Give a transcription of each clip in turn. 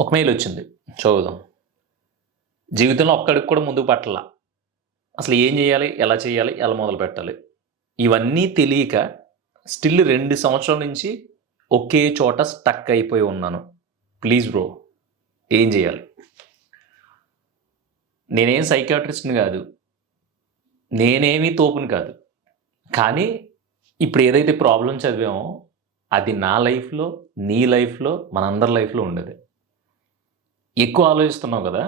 ఒక మెయిల్ వచ్చింది. చదువుదాం. జీవితంలో ఒక్క అడుగు కూడా ముందుకు పట్టల. అసలు ఏం చేయాలి? ఎలా చేయాలి? ఎలా మొదలుపెట్టాలి? ఇవన్నీ తెలియక స్టిల్ 2 సంవత్సరాల నుంచి ఒకే చోట స్టక్ అయిపోయి ఉన్నాను. ప్లీజ్ బ్రో ఏం చేయాలి? నేనేం సైకియాట్రిస్ట్‌ని కాదు. నేనేమి తోపుని కాదు. కానీ ఇప్పుడు ఏదైతే ప్రాబ్లమ్ చదివామో అది నా లైఫ్‌లో, నీ లైఫ్‌లో, మనందరి లైఫ్‌లో ఉండేది. ఎక్కువ ఆలోచిస్తున్నావు కదా!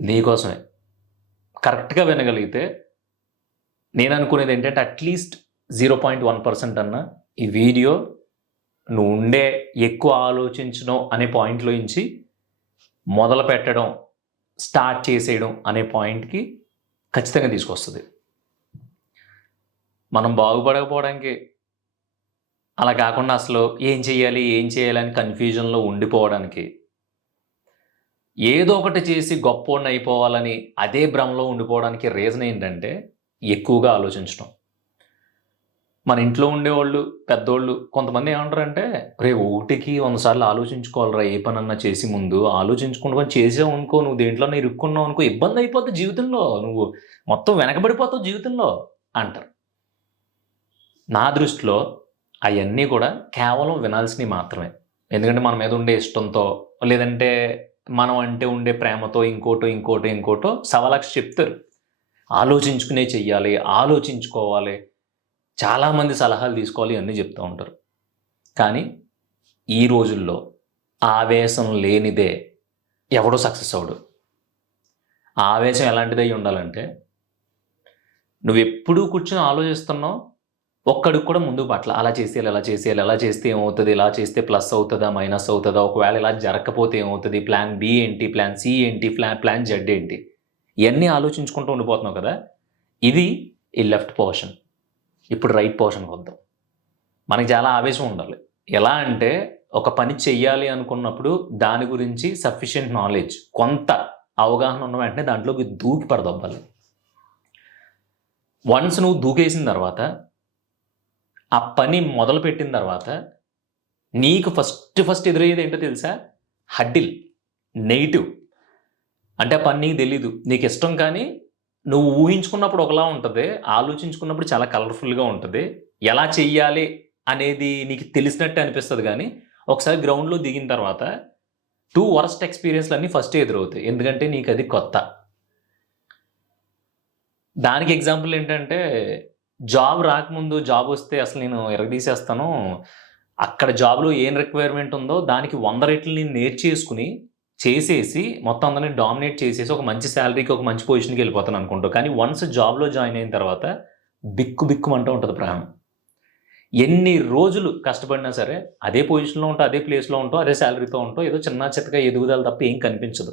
నీకోసమే. కరెక్ట్‌గా వినగలిగితే నేననుకునేది ఏంటంటే అట్‌లీస్ట్ 0.1% అన్నా ఈ వీడియో నువ్వు ఉండే ఎక్కువ ఆలోచించడం అనే పాయింట్‌లో నుంచి మొదలుపెట్టడం, స్టార్ట్ చేసేయడం అనే పాయింట్‌కి ఖచ్చితంగా తీసుకొస్తది. మనం బాగుపడకపోవడానికి అలా కాకుండా అసలు ఏం చేయాలి? ఏం చేయాలి? అని కన్‌ఫ్యూజన్‌లో ఉండిపోవడానికి ఏదో ఒకటి చేసి గొప్పోడిని అయిపోవాలని అదే భ్రమలో ఉండిపోవడానికి రీజన్ ఏంటంటే ఎక్కువగా ఆలోచించడం. మన ఇంట్లో ఉండేవాళ్ళు, పెద్దోళ్ళు కొంతమంది ఏమంటారంటే, "రేయ్! ఒకటికి 100 సార్లు ఆలోచించుకోవాలిరా ఏ పనన్నా చేసే ముందు. ఆలోచించకుండా చేసావనుకో నువ్వు దేంట్లోనో ఇరుక్కున్నావనుకో ఇబ్బంది అయిపోద్ది జీవితంలో. నువ్వు మొత్తం వెనకబడిపోతావు జీవితంలో" అంటారు. నా దృష్టిలో అయన్నీ కూడా కేవలం వినాల్సినవి మాత్రమే. ఎందుకంటే మన మీద ఉండే ఇష్టంతో, లేదంటే మనం అంటే ఉండే ప్రేమతో ఇంకోటో సవాలక్ష చెప్తారు. ఆలోచించుకునే చెయ్యాలి, ఆలోచించుకోవాలి, చాలామంది సలహాలు తీసుకోవాలి ఇవన్నీ చెప్తూ ఉంటారు. కానీ ఈ రోజుల్లో ఆవేశం లేనిదే ఎవడో సక్సెస్ అవ్వడు. ఆ ఆవేశం ఎలాంటిదై ఉండాలంటే నువ్వెప్పుడూ కూర్చొని ఆలోచిస్తున్నావు, ఒక్కడుగు కూడా ముందుకు పట్ల. అలా చేసేయాలి, ఇలా చేసేయాలి, ఎలా చేస్తే ఏమవుతది? ఇలా చేస్తే ప్లస్ అవుతదా? మైనస్ అవుతదా? ఒకవేళ ఇలా జరగకపోతే ఏమవుతది? ప్లాన్ బి ఏంటి? ప్లాన్ సి ఏంటి? ప్లాన్ జెడ్ ఏంటి? ఇయన్నీ ఆలోచించుకుంటూ ఉండిపోతున్నావు కదా! ఇది ఈ లెఫ్ట్ పోర్షన్. ఇప్పుడు రైట్ పోర్షన్‌కొద్దాం. మనకి చాలా ఆవేశం ఉండాలి. ఎలా అంటే ఒక పని చెయ్యాలి అనుకున్నప్పుడు దాని గురించి సఫిషియెంట్ నాలెడ్జ్ కొంత అవగాహన ఉన్న వెంటనే దాంట్లోకి దూకి పడదొబ్బాలి. వన్స్ నువ్వు దూకేసిన తర్వాత ఆ పని మొదలుపెట్టిన తర్వాత నీకు ఫస్ట్ ఎదురయ్యేది ఏంటో తెలుసా? Huddle, negative. అంటే ఆ పని నీకు తెలీదు. నీకిష్టం కానీ నువ్వు ఊహించుకున్నప్పుడు ఒకలా ఉంటది. ఆలోచించుకున్నప్పుడు చాలా కలర్‌ఫుల్‌గా ఉంటది. ఎలా చెయ్యాలి అనేది నీకు తెలిసినట్టే అనిపిస్తది గానీ, ఒకసారి గ్రౌండ్‌లో దిగిన తర్వాత 2 వరస్ట్ ఎక్స్‌పీరియన్స్‌లన్నీ ఫస్టే ఎదురవుతాయి. ఎందుకంటే నీకది కొత్త. దానికి ఎగ్జాంపుల్ ఏంటంటే, జాబ్ రాకముందు జాబొస్తే అసలు నేను ఇరగదీసేస్తాను. అక్కడ జాబ్‌లో ఏం రిక్వైర్మెంట్ ఉందో దానికి 100 రెట్లు నేను నేర్చేసుకొని, చేసేసి మొత్తం అందరిని డామినేట్ చేసేసి ఒక మంచి సాలరీకి, ఒక మంచి పొజిషన్‌కి వెళ్ళిపోతాను అనుకుంటావు. కానీ వన్స్ జాబ్‌లో జాయిన్ అయిన తర్వాత బిక్కుమంటూ ఉంటది ప్రాణం. ఎన్ని రోజులు కష్టపడినా సరే అదే పొజిషన్‌లో ఉంటావు, అదే ప్లేస్‌లో ఉంటావు, అదే సాలరీతో ఉంటావు. ఏదో చిన్నా చితకా ఎదుగుదల తప్ప ఏం కనిపించదు.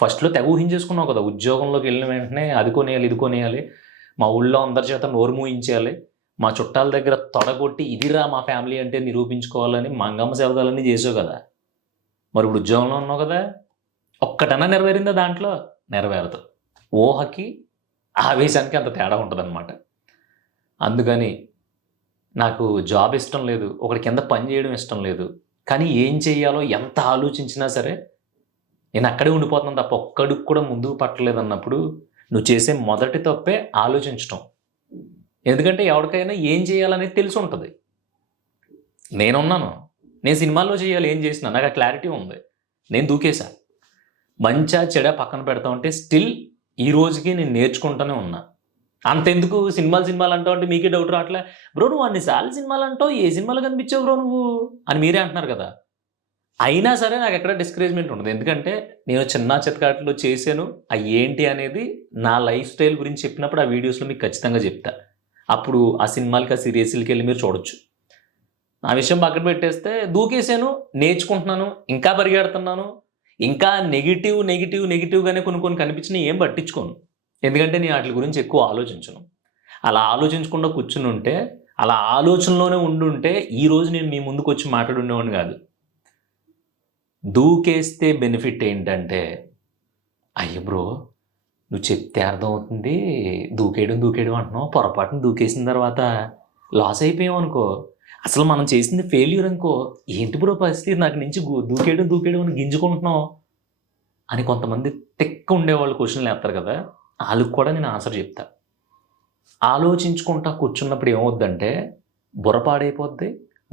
ఫస్ట్‌లో తెగ ఊహించేసుకున్నావు కదా! ఉద్యోగంలోకెళ్ళిన వెంటనే అది కొనేయాలి, ఇది కొనేయాలి. మా ఊళ్ళో అందరి చేత నోరు మూయించేయాలి. మా చుట్టాల దగ్గర తొడగొట్టి ఇదిరా మా ఫ్యామిలీ అంటే నిరూపించుకోవాలని మంగమ్మ శబదాలన్నీ చేసావు కదా! మరి ఇప్పుడు ఉద్యోగంలో ఉన్నావు కదా! ఒక్కటన్నా నెరవేరిందా దాంట్లో? నెరవేరదు. ఊహకి, ఆవేశానికి అంత తేడా ఉంటదనమాట. అందుకని నాకు జాబ్ ఇష్టం లేదు. ఒకడి కింద పని చేయడం ఇష్టం లేదు. కానీ ఏం చేయాలో ఎంత ఆలోచించినా సరే నేను అక్కడే ఉండిపోతున్నాను తప్ప ఒక్కడుగు కూడా ముందుకు పట్టలేదన్నప్పుడు, నువ్వు చేసే మొదటి తప్పే ఆలోచించటం. ఎందుకంటే ఎవడికైనా ఏం చేయాలనేది తెలిసుంటది. నేనున్నాను. నేను సినిమాల్లో చేయాలి ఏం చేసినా. నాకు ఆ క్లారిటీ ఉంది. నేను దూకేశా. మంచా, చెడా పక్కన పెడతా ఉంటే స్టిల్ ఈ రోజుకి నేను నేర్చుకుంటూనే ఉన్నా. అంతెందుకు సినిమాలు అంటావు అంటే మీకే డౌట్ రావట్లే. బ్రో నువ్వు అన్ని సార్లు సినిమాలంటావు. ఏ సినిమాలో కనిపించావు బ్రో నువ్వు? అని మీరే అంటున్నారు కదా! అయినా సరే నాకెక్కడ డిస్కరేజ్‌మెంట్ ఉండదు. ఎందుకంటే నేను చిన్నా చితకాట్లో చేశాను. అయి ఏంటి అనేది నా లైఫ్ స్టైల్ గురించి చెప్పినప్పుడు ఆ వీడియోస్‌లో మీకు ఖచ్చితంగా చెప్తా. అప్పుడు ఆ సినిమాలకి, ఆ సీరీస్‌లకెళ్ళి మీరు చూడొచ్చు. ఆ విషయం పక్కన పెట్టేస్తే దూకేసాను, నేర్చుకుంటున్నాను, ఇంకా పరిగెడుతున్నాను. ఇంకా నెగెటివ్‌గానే కొన్ని కనిపించినయి ఏం పట్టించుకోను. ఎందుకంటే నేను ఆటిలి గురించి ఎక్కువ ఆలోచించను. అలా ఆలోచించకుండా కూర్చునుంటే, అలా ఆలోచనలోనే ఉండుంటే ఈరోజు నేను మీ ముందుకొచ్చి మాట్లాడుండేవాడిని కాదు. దూకేస్తే బెనిఫిట్ ఏంటంటే, అయ్య బ్రో! నువ్వు చెప్తే అర్థమవుతుంది. దూకేయడం అంటున్నావు. పొరపాటున దూకేసిన తర్వాత లాస్ అయిపోయామనుకో, అసలు మనం చేసింది ఫెయిల్యూర్ అనుకో, ఏంటి బ్రో పరిస్థితి, నాకు నుంచి దూకేయడం అని గింజుకుంటున్నావు అని కొంతమంది ఉండేవాళ్ళు క్వశ్చన్లు వేస్తారు కదా, వాళ్ళకి కూడా నేను ఆన్సర్ చెప్తా. ఆలోచించుకుంటా కూర్చున్నప్పుడు ఏమవుద్దంటే బుర్ర పాడైపోద్ది,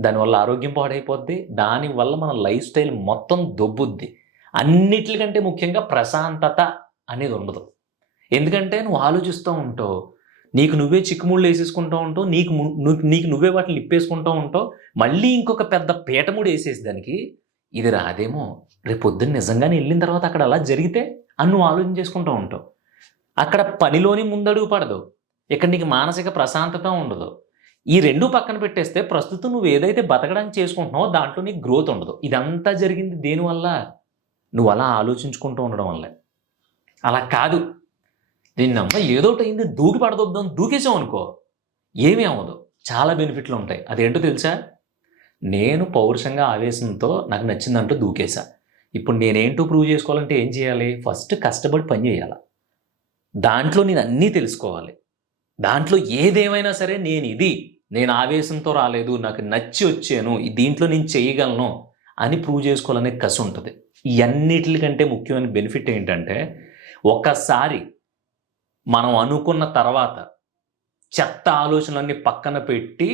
దానివల్ల ఆరోగ్యం పాడైపోద్ది, దానివల్ల మన లైఫ్ స్టైల్ మొత్తం దొబ్బుద్ది. అన్నిటికంటే ముఖ్యంగా ప్రశాంతత అనేది ఉండదు. ఎందుకంటే నువ్వు ఆలోచిస్తూ ఉంటావు, నీకు నువ్వే చిక్కుముళ్ళు వేసేసుకుంటూ ఉంటావు, నీకు నువ్వే వాటిని ఇప్పేసుకుంటూ ఉంటావు, మళ్ళీ ఇంకొక పెద్ద పీటముడు వేసేసి దానికి ఇది రాదేమో, రేపు పొద్దున్న నిజంగానే వెళ్ళిన తర్వాత అక్కడ అలా జరిగితే అని నువ్వు ఆలోచన చేసుకుంటూ ఉంటావు. అక్కడ పనిలోని ముందడుగు పడదు, ఇక్కడ నీకు మానసిక ప్రశాంతత ఉండదు. ఈ రెండు పక్కన పెట్టేస్తే ప్రస్తుతం నువ్వు ఏదైతే బతకడానికి చేసుకుంటున్నావో దాంట్లో నీకు గ్రోత్ ఉండదు. ఇదంతా జరిగింది దేనివల్ల? నువ్వు అలా ఆలోచించుకుంటూ ఉండడం వల్లే. అలా కాదు, దీన్నమ్మ ఏదోటి అయింది దూకి పడదొద్దాం దూకేసాం అనుకో, ఏమీ అవ్వదు, చాలా బెనిఫిట్లు ఉంటాయి. అదేంటో తెలుసా? నేను పౌరుషంగా ఆవేశంతో నాకు నచ్చిందంటూ దూకేసా. ఇప్పుడు నేనేంటో ప్రూవ్ చేసుకోవాలంటే ఏం చేయాలి? ఫస్ట్ కష్టపడి పని చేయాలి, దాంట్లో నేను అన్నీ తెలుసుకోవాలి, దాంట్లో ఏదేమైనా సరే నేను ఆవేశంతో రాలేదు, నాకు నచ్చి వచ్చాను, దీంట్లో నేను చేయగలను అని ప్రూవ్ చేసుకోవాలనే కసి ఉంటుంది. ఇవన్నిటికంటే ముఖ్యమైన బెనిఫిట్ ఏంటంటే, ఒకసారి మనం అనుకున్న తర్వాత చెత్త ఆలోచనలన్నీ పక్కన పెట్టి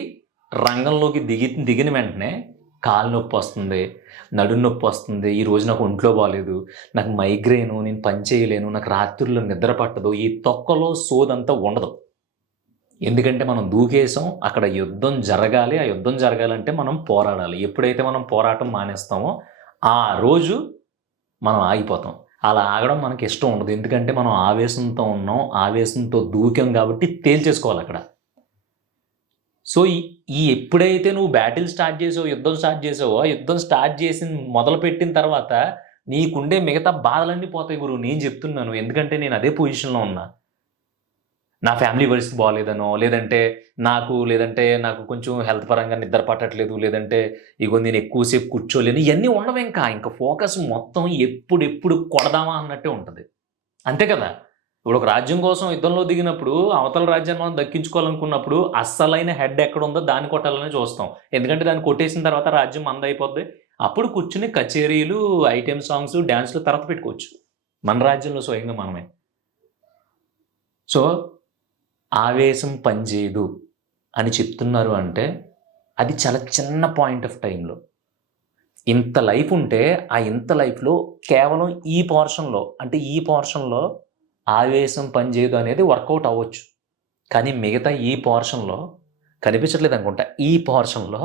రంగంలోకి దిగిన వెంటనే కాలు నొప్పి వస్తుంది, నడుము నొప్పి వస్తుంది, ఈరోజు నాకు ఒంట్లో బాగాలేదు, నాకు మైగ్రేను, నేను పని చేయలేను, నాకు రాత్రుల్లో నిద్ర పట్టదు, ఈ తొక్కలో సోదంతా ఉండదు. ఎందుకంటే మనం దూకేసాం, అక్కడ యుద్ధం జరగాలి, ఆ యుద్ధం జరగాలంటే మనం పోరాడాలి. ఎప్పుడైతే మనం పోరాటం మానేస్తామో ఆ రోజు మనం ఆగిపోతాం. అలా ఆగడం మనకి ఇష్టం ఉండదు, ఎందుకంటే మనం ఆవేశంతో ఉన్నాం, ఆవేశంతో దూకాం కాబట్టి తేల్చేసుకోవాలి అక్కడ. సో ఎప్పుడైతే నువ్వు బ్యాటిల్ స్టార్ట్ చేసావో, యుద్ధం స్టార్ట్ చేసి మొదలుపెట్టిన తర్వాత నీకుండే మిగతా బాధలన్నీ పోతాయి గురువు, నేను చెప్తున్నాను. ఎందుకంటే నేను అదే పొజిషన్లో ఉన్నా. నా ఫ్యామిలీ పరిస్థితి బాగోలేదనో, లేదంటే నాకు కొంచెం హెల్త్ పరంగా నిద్ర పట్టట్లేదు, లేదంటే ఇగో నేను ఎక్కువసేపు కూర్చోలేను, ఇవన్నీ ఉండవు. ఇంకా ఫోకస్ మొత్తం ఎప్పుడు కొడదామా అన్నట్టే ఉంటుంది, అంతే కదా. ఇప్పుడు ఒక రాజ్యం కోసం యుద్ధంలో దిగినప్పుడు, అవతల రాజ్యాన్ని మనం దక్కించుకోవాలనుకున్నప్పుడు అస్సలైన హెడ్ ఎక్కడ ఉందో దాన్ని కొట్టాలని చూస్తాం. ఎందుకంటే దాన్ని కొట్టేసిన తర్వాత రాజ్యం మందైపోద్ది. అప్పుడు కూర్చుని కచేరీలు, ఐటెం సాంగ్స్, డ్యాన్స్లు తర్వాత పెట్టుకోవచ్చు మన రాజ్యంలో స్వయంగా మనమే. సో ఆవేశం పనిచేయదు అని చెప్తున్నారు అంటే అది చాలా చిన్న పాయింట్ ఆఫ్ టైంలో. ఇంత లైఫ్ ఉంటే ఆ ఇంత లైఫ్లో కేవలం ఈ పోర్షన్లో ఆవేశం పనిచేయదు అనేది వర్కౌట్ అవ్వచ్చు. కానీ మిగతా ఈ పోర్షన్లో కనిపించట్లేదు అనుకుంటా, ఈ పోర్షన్లో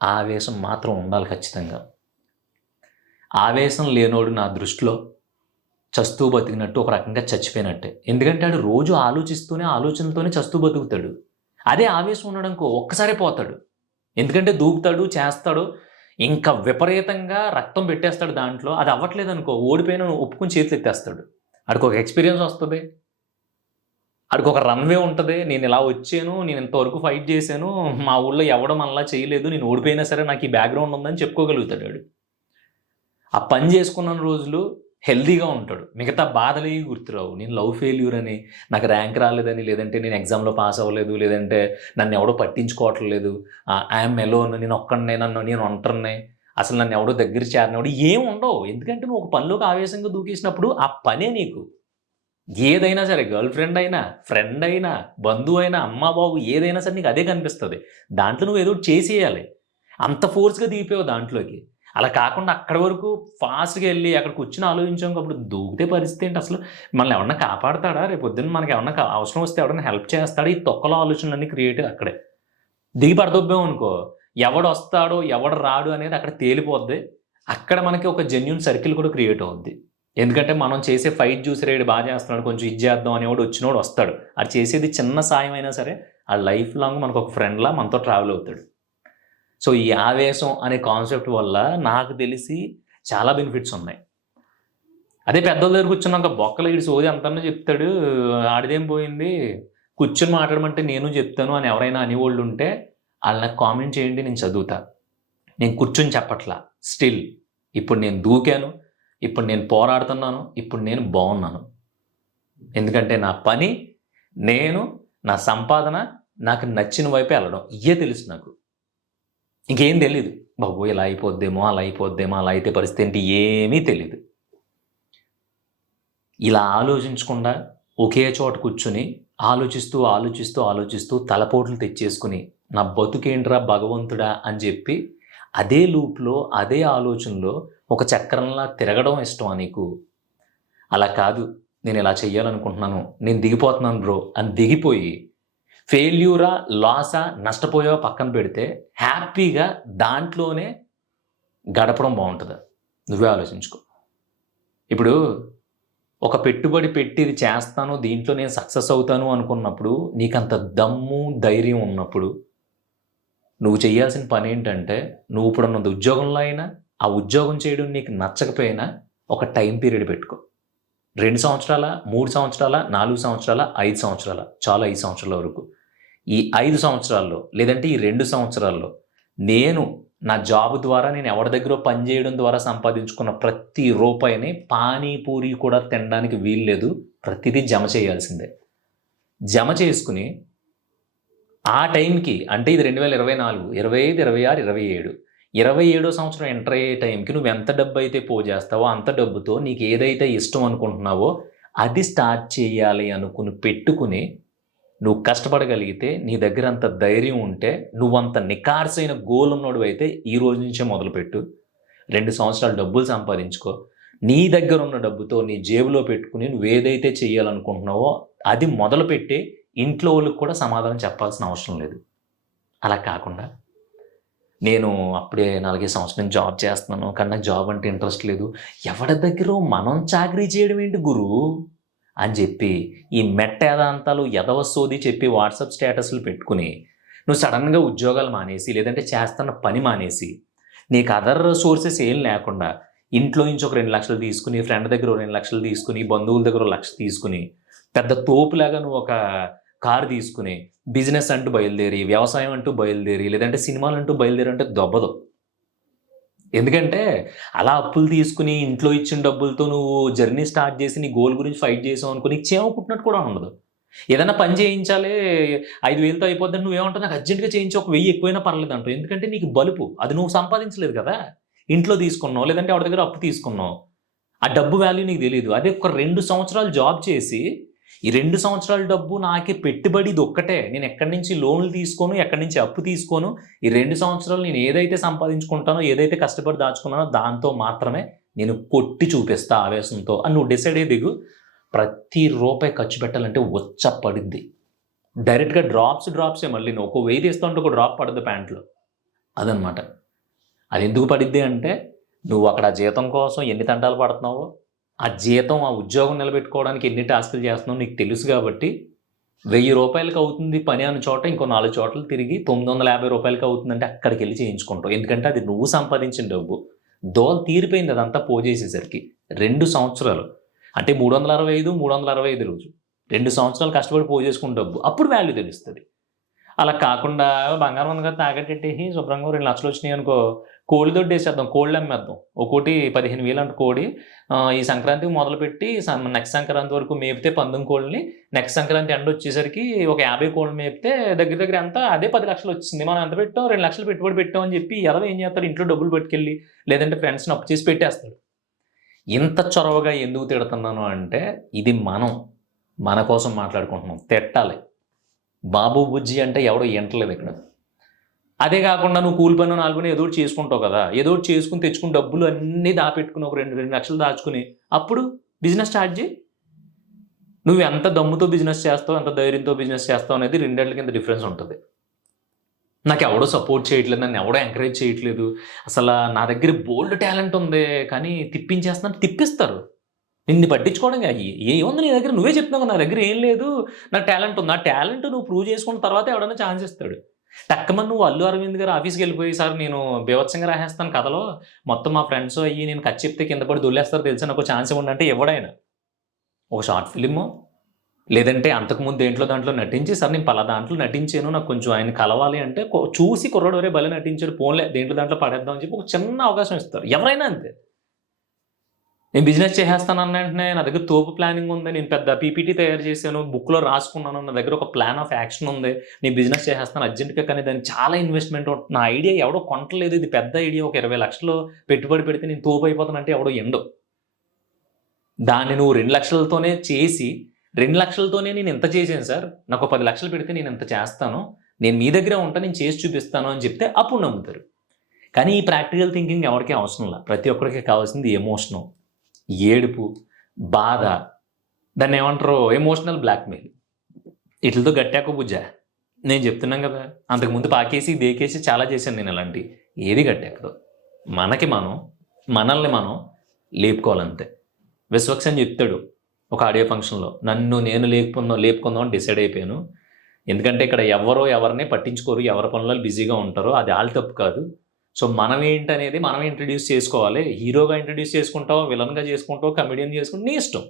ఆవేశం మాత్రం ఉండాలి ఖచ్చితంగా. ఆవేశం లేనోడు నా దృష్టిలో చస్తూ బతికినట్టు, ఒక రకంగా చచ్చిపోయినట్టే. ఎందుకంటే ఆడు రోజు ఆలోచనలతోనే చస్తూ బతుకుతాడు. అదే ఆవేశం ఉండడంకో ఒక్కసారే పోతాడు, ఎందుకంటే దూకుతాడు, చేస్తాడు, ఇంకా విపరీతంగా రక్తం పెట్టేస్తాడు దాంట్లో. అది అవ్వట్లేదు అనుకో, ఓడిపోయిన ఒప్పుకొని చేతులు ఎత్తేస్తాడు. ఆడికి ఒక ఎక్స్పీరియన్స్ వస్తుంది, ఆడికి ఒక రన్వే ఉంటుంది. నేను ఇలా వచ్చాను, నేను ఇంతవరకు ఫైట్ చేశాను, మా ఊళ్ళో ఎవడం అలా చేయలేదు, నేను ఓడిపోయినా సరే నాకు ఈ బ్యాక్గ్రౌండ్ ఉందని చెప్పుకోగలుగుతాడు వాడు. ఆ పని చేసుకున్న రోజులు హెల్దీగా ఉంటాడు, మిగతా బాధలు గుర్తురావు. నేను లవ్ ఫెయిల్యూర్ అని, నాకు ర్యాంక్ రాలేదని, లేదంటే నేను ఎగ్జామ్లో పాస్ అవ్వలేదు, లేదంటే నన్ను ఎవడో పట్టించుకోవట్లేదు, ఐఎమ్ ఎలోన్, నేను ఒంటరిని, అసలు నన్ను ఎవడో దగ్గర చేరినవాడు, ఏం ఉండవు. ఎందుకంటే నువ్వు ఒక పనిలోకి ఆవేశంగా దూకేసినప్పుడు ఆ పనే నీకు ఏదైనా సరే, గర్ల్ ఫ్రెండ్ అయినా, ఫ్రెండ్ అయినా, బంధువు అయినా, అమ్మ బాబు ఏదైనా సరే నీకు అదే కనిపిస్తుంది. దాంట్లో నువ్వు ఏదో చేసేయాలి, అంత ఫోర్స్గా దిగిపోయావు దాంట్లోకి. అలా కాకుండా అక్కడి వరకు ఫాస్ట్గా వెళ్ళి అక్కడ కూర్చుని ఆలోచించాం, అప్పుడు దూకితే పరిస్థితి ఏంటి? అసలు మనల్ని ఎవరన్నా కాపాడతాడా? రేపు పొద్దున్న మనకి ఎవరన్నా అవసరం వస్తే ఎవరైనా హెల్ప్ చేస్తాడా? ఈ తొక్కలో ఆలోచనలన్నీ క్రియేట్ అక్కడే దిగి పడదొబ్బాం అనుకో, ఎవడు వస్తాడో ఎవడు రాడు అనేది అక్కడ తేలిపోద్ది. అక్కడ మనకి ఒక జెన్యూన్ సర్కిల్ కూడా క్రియేట్ అవుద్ది. ఎందుకంటే మనం చేసే ఫైట్ చూసి రేడు బాగా చేస్తున్నాడు, కొంచెం ఇది చేద్దాం అనేవాడు వచ్చినోడు వస్తాడు. అది చేసేది చిన్న సాయం అయినా సరే ఆ లైఫ్ లాంగ్ మనకు ఒక ఫ్రెండ్లా మనతో ట్రావెల్ అవుతాడు. సో ఈ ఆవేశం అనే కాన్సెప్ట్ వల్ల నాకు తెలిసి చాలా బెనిఫిట్స్ ఉన్నాయి. అదే పెద్దల దగ్గర కూర్చున్నాక బొక్కలు ఇడి సోది అంతనే చెప్తాడు, ఆడిదేం పోయింది, కూర్చొని మాట్లాడమంటే నేను చెప్తాను అని ఎవరైనా అనేవాళ్ళు ఉంటే వాళ్ళు నాకు కామెంట్ చేయండి, నేను చదువుతా. నేను కూర్చొని చెప్పట్లా, స్టిల్ ఇప్పుడు నేను దూకాను, ఇప్పుడు నేను పోరాడుతున్నాను, ఇప్పుడు నేను బాగున్నాను. ఎందుకంటే నా పని, నా సంపాదన నాకు నచ్చిన వైపే వెళ్ళడం, ఇవే తెలుసు నాకు. ఇంకేం తెలీదు. బాబోయ్! ఇలా అయిపోద్దేమో, అలా అయిపోద్దేమో, అలా అయితే పరిస్థితి ఏంటి ఏమీ తెలీదు. ఇలా ఆలోచించకుండా ఒకే చోట కూర్చొని ఆలోచిస్తూ, ఆలోచిస్తూ, ఆలోచిస్తూ తలపోట్లు తెచ్చేసుకొని, నా బతుకేంట్రా భగవంతుడా అని చెప్పి అదే లూప్‌లో, అదే ఆలోచనలో ఒక చక్రంలా తిరగడం ఇష్టమా నీకు? అలా కాదు. నేనిలా చెయ్యాలనుకుంటున్నాను. నేను దిగిపోతున్నాను బ్రో అని దిగిపోయి, ఫెయిల్యూరా, లాసా, నష్టపోయావా పక్కన పెడితే హ్యాపీగా దాంట్లోనే గడపడం బావుంటది. నువ్వే ఆలోచించుకో. ఇప్పుడు ఒక పెట్టుబడి పెట్టి ఇది చేస్తాను, దీంట్లో నేను సక్సెస్ అవుతాను అనుకున్నప్పుడు, నీకంత దమ్ము, ధైర్యం ఉన్నప్పుడు, నువ్వు చేయాల్సిన పనేంటంటే, నువ్వు ఇప్పుడున్నది ఉద్యోగంలో అయినా, ఆ ఉద్యోగం చేయడం నీకు నచ్చకపోయినా ఒక టైమ్ పీరియడ్ పెట్టుకో. 2 సంవత్సరాలా, 3 సంవత్సరాలా, 4 సంవత్సరాలా, 5 సంవత్సరాలా? చాలు 5 సంవత్సరాల వరకు. ఈ 5 సంవత్సరాల్లో లేదంటే ఈ 2 సంవత్సరాల్లో నేను నా జాబ్ ద్వారా నేను ఎవరి దగ్గరో పని చేయడం ద్వారా సంపాదించుకున్న ప్రతి రూపాయిని పానీపూరి కూడా తినడానికి వీల్లేదు. ప్రతిదీ జమ చేయాల్సిందే. జమ చేసుకొని ఆ టైంకి అంటే ఇది 2024, 25, 26, 27. 27వ సంవత్సరం ఎంటర్ అయ్యే టైంకి నువ్వెంత డబ్బయితే పోజేస్తావో అంత డబ్బుతో నీకేదైతే ఇష్టం అనుకుంటున్నావో అది స్టార్ట్ చేయాలి అనుకుని పెట్టుకుని నువ్వు కష్టపడగలిగితే, నీ దగ్గర అంత ధైర్యం ఉంటే, నువ్వంత నిఖార్సైన గోల్ ఉన్నోడివైతే ఈ రోజు నుంచే మొదలుపెట్టు. 2 సంవత్సరాలు డబ్బులు సంపాదించుకో. నీ దగ్గరున్న డబ్బుతో నీ జేబులో పెట్టుకొని నువ్వేదైతే చేయాలనుకుంటున్నావో అది మొదలుపెట్టి ఇంట్లో వాళ్ళకి కూడా సమాధానం చెప్పాల్సిన అవసరం లేదు. అలా కాకుండా నేను అప్పుడే 4, 5 సంవత్సరాల నుంచి జాబ్ చేస్తున్నాను. కానీ నాకు జాబ్ అంటే ఇంట్రెస్ట్ లేదు. ఎవడి దగ్గరో మనం చాకరీ చేయడం ఏంటి గురూ? అని చెప్పి ఈ మెట్టేదాంతాలు ఎదవ సోది చెప్పి వాట్సాప్ స్టేటస్‌లు పెట్టుకొని, నువ్వు సడెన్‌గా ఉద్యోగాలు మానేసి, లేదంటే చేస్తున్న పని మానేసి, నీకు అదర్ సోర్సెస్ ఏం లేకుండా ఇంట్లో నుంచి ఒక 2,00,000 తీసుకొని, ఫ్రెండ్ దగ్గర ఓ 2,00,000 తీసుకొని, బంధువుల దగ్గర ఓ 1,00,000 తీసుకొని, పెద్ద తోపులాగా నువ్వు ఒక కారు తీసుకొని, బిజినెస్ అంటూ బయలుదేరి, వ్యవసాయం అంటూ బయలుదేరి, లేదంటే సినిమాలంటూ బయలుదేరి అంటే దొబ్బదు. ఎందుకంటే, అలా అప్పులు తీసుకొని, ఇంట్లో ఇచ్చిన డబ్బులతో నువ్వు జర్నీ స్టార్ట్ చేసి, నీ గోల్ గురించి ఫైట్ చేసావనుకో, నీకు చీమ కుట్టినట్టు కూడా ఉండదు. ఏదైనా పని చేయించాలి, 5,000తో అయిపోద్దని నువ్వేమంటావు, నాకు అర్జెంట్‌గా చేయించి ఒక 1000 ఎక్కువైనా పర్లేదంటావు. ఎందుకంటే నీకు బలుపు. అది నువ్వు సంపాదించలేదు కదా! ఇంట్లో తీసుకున్నావు, లేదంటే ఎవరి దగ్గర అప్పు తీసుకున్నావు. ఆ డబ్బు వాల్యూ నీకు తెలీదు. అదే ఒక 2 సంవత్సరాలు జాబ్ చేసి, ఈ 2 సంవత్సరాల డబ్బు నాకే పెట్టుబడి ఇదొక్కటే. నేను ఎక్కడి నుంచి లోన్‌లు తీసుకోను, ఎక్కడి నుంచి అప్పు తీసుకోను. ఈ 2 సంవత్సరాలు నేను ఏదైతే సంపాదించుకుంటానో, ఏదైతే కష్టపడి దాచుకున్నానో దాంతో మాత్రమే నేను కొట్టి చూపిస్తా ఆవేశంతో అని నువ్వు డిసైడ్ అయ్యి దిగు. ప్రతి రూపాయి ఖర్చు పెట్టాలంటే ఉచ్చ పడిద్ది. డైరెక్ట్‌గా డ్రాప్సే మళ్ళీ నువ్వు ఒక 1000 తీస్తుంటే ఒక డ్రాప్ పడద్ది ప్యాంట్‌లో. అదనమాట. అదెందుకు పడిద్ది అంటే, నువ్వు అక్కడ జీతం కోసం ఎన్ని తంటాలు పడుతున్నావో, ఆ జీతం, ఆ ఉద్యోగం నిలబెట్టుకోవడానికి ఎన్ని టాస్కులు చేస్తున్నావో నీకు తెలుసు కాబట్టి, రూ. 1000కి అవుతుంది పని అన్న చోట ఇంకో 4 చోట్ల తిరిగి రూ. 950కి అవుతుందంటే అక్కడికెళ్ళి చేయించుకుంటావు. ఎందుకంటే అది నువ్వు సంపాదించిన డబ్బు. దోల తీరిపోయింది అదంతా పోజేసేసరికి. 2 సంవత్సరాలు. అంటే 365, 365 రోజులు. 2 సంవత్సరాలు కష్టపడి పోజేసుకున్న డబ్బు. అప్పుడు వాల్యూ తెలుస్తది. అలా కాకుండా బంగారం ఉంది కదా తాకట్టెట్టేసి శుభ్రంగా 2,00,000 వచ్చినాయనుకో, కోడి దొడ్డేసేద్దాం. కోళ్ళు అమ్మేద్దాం. ఒక్కోటి 15,000 అంట కోడి. ఈ సంక్రాంతికి మొదలుపెట్టి నెక్స్ట్ సంక్రాంతి వరకు మేపితే పందెం కోళ్ళని, నెక్స్ట్ సంక్రాంతి ఎండొచ్చేసరికి ఒక 50 కోళ్ళు మేపితే దగ్గర దగ్గర ఎంత అదే 10,00,000 వచ్చింది. మనం ఎంత పెట్టాం? 2,00,000 పెట్టుబడి పెట్టాం అని చెప్పి ఎదవ ఏం చేస్తాడు? ఇంట్లో డబ్బులు పట్టుకెళ్ళి లేదంటే ఫ్రెండ్స్‌ని అప్పు చేసి పెట్టేస్తాడు. ఇంత చొరవగా ఎందుకు తిడుతున్నాను అంటే, ఇది మన కోసం మాట్లాడుకుంటున్నాం. తిట్టాలి. బాబు, బుజ్జి అంటే ఎవడో ఇంటలేదు ఇక్కడ. అదే కాకుండా నువ్వు కూలి పనో, నాలుగు పనో ఏదో ఒకటి చేసుకుంటావు కదా! ఏదో ఒకటి చేసుకొని తెచ్చుకుని డబ్బులు అన్నీ దాపెట్టుకుని ఒక 2 లక్షలు దాచుకుని అప్పుడు బిజినెస్ స్టార్ట్ చెయ్యి. నువ్వు ఎంత దమ్ముతో బిజినెస్ చేస్తావు, ఎంత ధైర్యంతో బిజినెస్ చేస్తావు అనేది రెండేళ్ల కింద డిఫరెన్స్ ఉంటది. నాకెవడో సపోర్ట్ చేయట్లేదు. నన్ను ఎవడో ఎంకరేజ్ చేయట్లేదు. నా దగ్గర బోలెడు టాలెంట్ ఉంది. కానీ తిప్పించేస్తున్నారు. తిప్పిస్తారు. నిన్ను పట్టించుకోవడం ఏముంది నీ దగ్గర? నువ్వే చెప్తున్నావు కదా! నా దగ్గర ఏం లేదు. నాకు టాలెంట్ ఉంది. ఆ టాలెంట్ నువ్వు ప్రూవ్ చేసుకున్న తర్వాతే ఎవడైనా ఛాన్స్ ఇస్తాడు. టక్కుమని నువ్వు అల్లు అరవింద్ గారి ఆఫీస్‌కెళ్ళిపోయి, సార్ నేను బీభత్సంగా రాసేస్తాను కథలో. మొత్తం మా ఫ్రెండ్స్ అయ్యి నేను కథ చెప్తే కింద పడి దొర్లేస్తారు తెలుసా, నాకు ఛాన్స్ ఇవ్వండి అంటే ఇవ్వడాయన. ఒక షార్ట్ ఫిల్మో లేదంటే అంతకుముందు దాంట్లో నటించి, సార్ నేను పలానా దాంట్లో నటించాను. నాకు కొంచెం ఆయన కలవాలి అంటే చూసి కుర్రోడు ఒరేయ్ భలే నటించాడు. పోన్లే దాంట్లో పడేద్దాం అని చెప్పి ఒక చిన్న అవకాశం ఇస్తారు. ఎవరైనా అంతే. నేను బిజినెస్ చేసేస్తాను అన్న వెంటనే నా దగ్గర తోపు ప్లానింగ్ ఉంది, నేను పెద్ద పీపీటీ తయారు చేశాను, బుక్లో రాసుకున్నాను, నా దగ్గర ఒక ప్లాన్ ఆఫ్ యాక్షన్ ఉంది, నేను బిజినెస్ చేసేస్తాను అర్జెంట్గా, కానీ దానికి చాలా ఇన్వెస్ట్మెంట్ ఉంటుంది, నా ఐడియా ఎవడో కొంటలేదు, ఇది పెద్ద ఐడియా, ఒక 20 లక్షలు పెట్టుబడి పెడితే నేను తోపు అయిపోతానంటే ఎవడో ఎండో. దాన్ని నువ్వు 2 లక్షలతోనే చేసి 2 లక్షలతోనే నేను ఎంత చేశాను సార్, నాకు 10 లక్షలు పెడితే నేను ఎంత చేస్తాను, నేను మీ దగ్గరే ఉంటాను, నేను చేసి చూపిస్తాను అని చెప్తే అప్పుడు నమ్ముతారు. కానీ ఈ ప్రాక్టికల్ థింకింగ్ ఎవరికీ అవసరం లేదు. ప్రతి ఒక్కరికి కావాల్సింది ఎమోషను, ఏడుపు, బాధ, దాన్ని ఏమంటారు ఎమోషనల్ బ్లాక్మెయిల్. వీటితో గట్టాకు బుజ్జ నేను చెప్తున్నాను కదా, అంతకుముందు పాకేసి దేకేసి చాలా చేశాను నేను అలాంటి. ఏది గట్టెక్కదు. మనల్ని మనం లేపుకోవాలంతే. విశ్వక్సేన్ చెప్తాడు ఒక ఆడియో ఫంక్షన్లో, నన్ను నేను లేపుకుందాం అని డిసైడ్ అయిపోయాను, ఎందుకంటే ఇక్కడ ఎవరిని పట్టించుకోరు, ఎవరి పనులలో బిజీగా ఉంటారో, అది వాళ్ళ తప్పు కాదు. సో మనం ఏంటనేది మనం ఇంట్రడ్యూస్ చేసుకోవాలి. హీరోగా ఇంట్రడ్యూస్ చేసుకుంటావా, విలన్గా చేసుకుంటావా, కమెడియన్ చేసుకుంటావు, నీ ఇష్టం.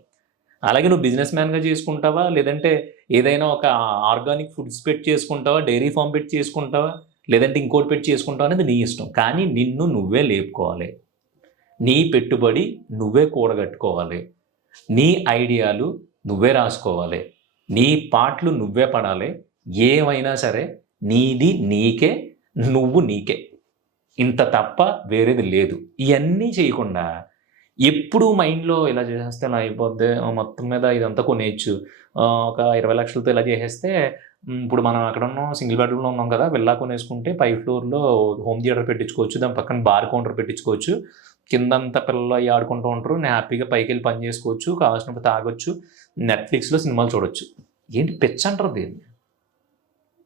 అలాగే నువ్వు బిజినెస్ మ్యాన్గా చేసుకుంటావా, లేదంటే ఏదైనా ఒక ఆర్గానిక్ ఫుడ్స్ పెట్టి చేసుకుంటావా, డైరీ ఫామ్ పెట్టి చేసుకుంటావా, లేదంటే ఇంకోటి పెట్టి చేసుకుంటావా అనేది నీ ఇష్టం. కానీ నిన్ను నువ్వే లేపుకోవాలి, నీ పెట్టుబడి నువ్వే కూడగట్టుకోవాలి, నీ ఐడియాలు నువ్వే రాసుకోవాలి, నీ పాటలు నువ్వే పడాలి. ఏమైనా సరే నీది నీకే, నువ్వు నీకే, ఇంత తప్ప వేరేది లేదు. ఇవన్నీ చేయకుండా ఎప్పుడు మైండ్లో ఇలా చేసేస్తే ఇలా అయిపోద్ది, మొత్తం మీద ఇదంతా కొనేయచ్చు, ఒక 20 లక్షలతో ఇలా చేసేస్తే, ఇప్పుడు మనం అక్కడ ఉన్నాం, సింగిల్ బెడ్రూమ్లో ఉన్నాం కదా, విల్లా కొనేసుకుంటే 5 ఫ్లోర్లో హోమ్ థియేటర్ పెట్టించుకోవచ్చు, దాని పక్కన బార్ కౌంటర్ పెట్టించుకోవచ్చు, కిందంతా పిల్లలు అవి ఆడుకుంటూ ఉంటారు, నేను హ్యాపీగా పైకి వెళ్ళి పని చేసుకోవచ్చు, కావాల్సినప్పుడు తాగొచ్చు, నెట్ఫ్లిక్స్లో సినిమాలు చూడొచ్చు. ఏంటి పిచ్చ అంటారు దీన్ని?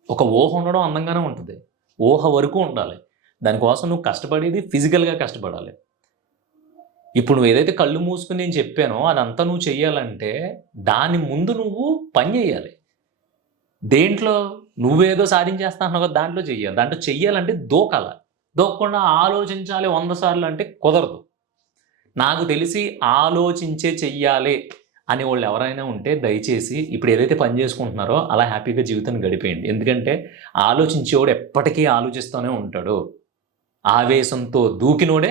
ఒక ఊహ ఉండడం అందంగానే ఉంటుంది, ఊహ వరకు ఉండాలి. దానికోసం నువ్వు కష్టపడేది ఫిజికల్గా కష్టపడాలి. ఇప్పుడు నువ్వు ఏదైతే కళ్ళు మూసుకుని నేను చెప్పానో అదంతా నువ్వు చెయ్యాలంటే దాని ముందు నువ్వు పని చేయాలి. దేంట్లో నువ్వేదో సాధించేస్తాను కదా దాంట్లో చెయ్యాలి. దాంట్లో చెయ్యాలంటే దూకకుండా ఆలోచించాలి 100 సార్లు అంటే కుదరదు. నాకు తెలిసి ఆలోచించే చెయ్యాలి అనే వాళ్ళు ఎవరైనా ఉంటే దయచేసి ఇప్పుడు ఏదైతే పని చేసుకుంటున్నారో అలా హ్యాపీగా జీవితాన్ని గడిపేయండి. ఎందుకంటే ఆలోచించేవాడు ఎప్పటికీ ఆలోచిస్తూనే ఉంటాడు. ఆవేశంతో దూకినోడే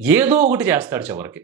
ఏదో ఒకటి చేస్తాడు చివరికి.